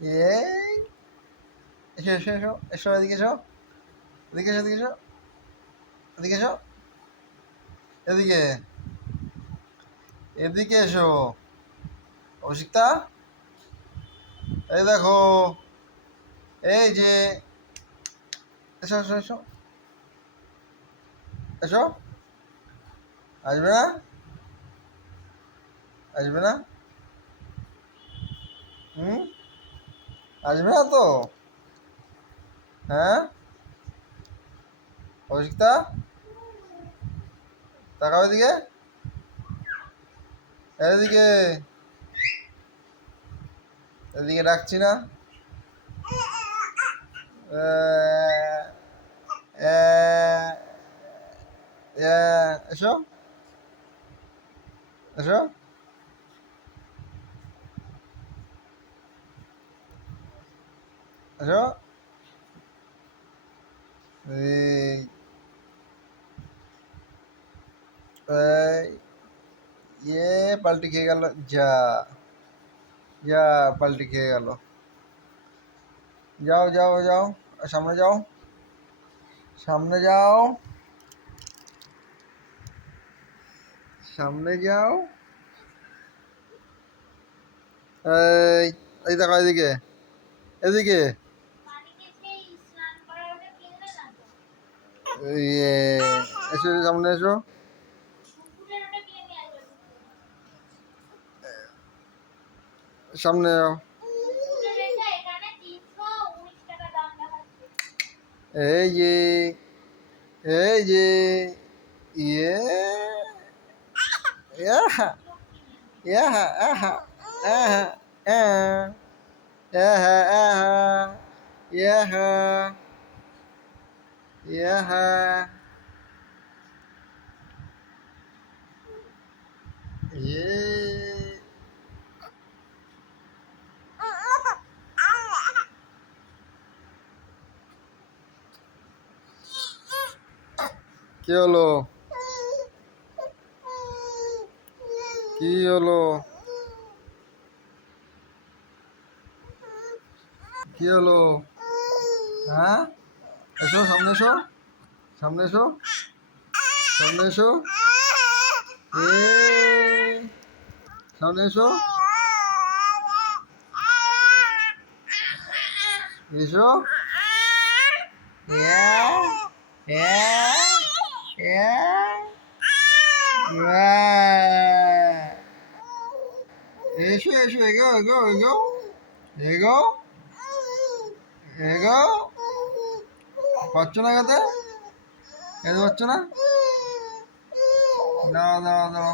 এই এসো এসো এসো এসো, এদিকে এসো, এদিকে এসো, এদিকে এসো, এদিকে এসো, এদিকে, এদিকে এসো। অভিষিক্তা, এই দেখো, এই যে, এসো এসো এসো, এসো। আসবে না? আসবে না? হুম? আসবে না তো? হ্যাঁ? অভিষিক্তা, তাকাও এদিকে, এদিকে, এদিকে ডাকছি না? এসো এসো, এসো। এই এই, পাল্টি খেয়ে গেল, যা, যা, পাল্টি খেয়ে গেল। যাও যাও যাও, সামনে যাও, সামনে যাও, সামনে যাও। এই, এই দেখো এদিকে, এদিকে, ইয়ে, এসো সামনে এসো, সামনে যাও। এই যে, এই যে, ইয়ে, ইয়াহা, ইয়াহা, আহা, আহা, আহ, আহা, আহা, ইয়াহা, ইয়াহা, ইয়ে। কি হলো? কি হলো? কি হলো? হ্যাঁ, এসো সামনে এসো, সামনে এসো, সামনে এসো, এই, সামনে এসো, এসো, ইয়া, ইয়া, ইয়া, ইয়া। এসো এসো, এগো এগো এগো, এগো, এগো। পাচ্ছ না খেতে? খেতে পাচ্ছ না? দাও দাও দাও।